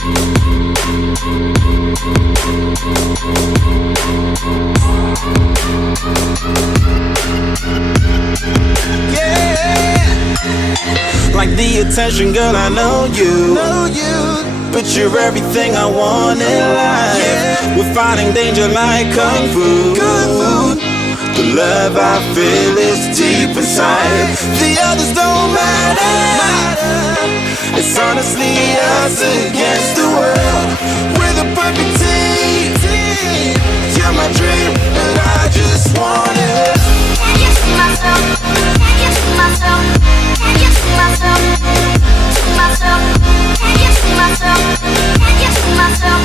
Like the attention, girl, I know you. But you're everything I want in life. We're fighting danger like Kung Fu. The love I feel is deep inside. The others don't matter. It's honestly us against the world. We're the perfect team. You're my dream, and I just want it. Can't get to myself. Can't get to myself. Can't get to myself. To myself. Can't get to myself. Can't get to myself.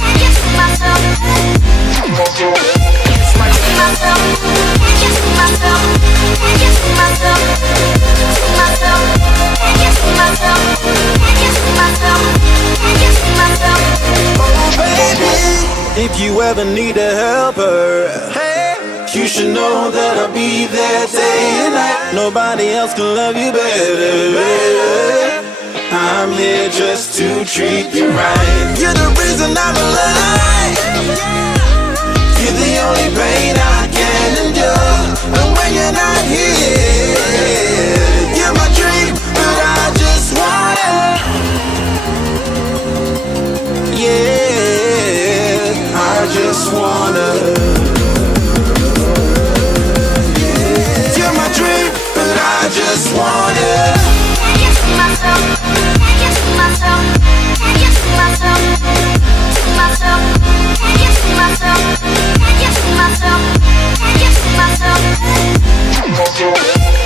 Can't get to myself. It's my to myself. Can't get to myself. Can't get to myself. To myself. Can't get to myself. Can't get to myself. Can't get to myself. Oh baby, if you ever need a helper, you should know that I'll be there day and night. Nobody else can love you better. I'm here just to treat you right. You're the reason I'm alive. You're the only pain I can endure. And when you're not here, you're my dream, but I just want it. Yeah, I just wanna. Just want it. Can't get to myself. Can't get to myself. Can't get to myself. To myself. Can't get to myself. Can't get to myself. Can't get to myself.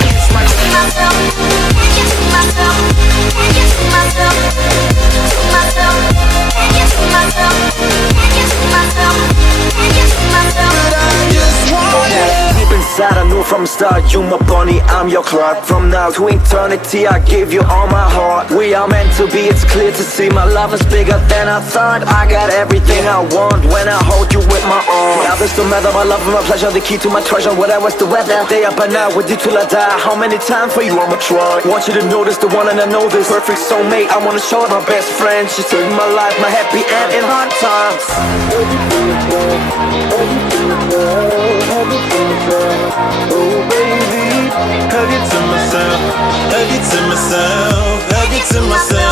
It's my to myself. Can't get to myself. Can't get to myself. To myself. Can't get to myself. Can't get to myself. Can't get to myself. But I just want it. Deep inside I knew from the start, you my bunny, I'm your Clark. From now to eternity I give you all my heart. We are meant to be, it's clear to see. My love is bigger than I thought. I got everything I want when I hold you with my arms. Now this don't matter, my love and my pleasure, the key to my treasure. Whatever's the weather, day up and out with you till I die. How many times for you I'ma try? Want you to notice the one and I know this perfect soulmate. I wanna show it my best friend. She saved my life, my happy end in hard times. Oh baby, hug it to myself, hug it to myself, hug it to myself.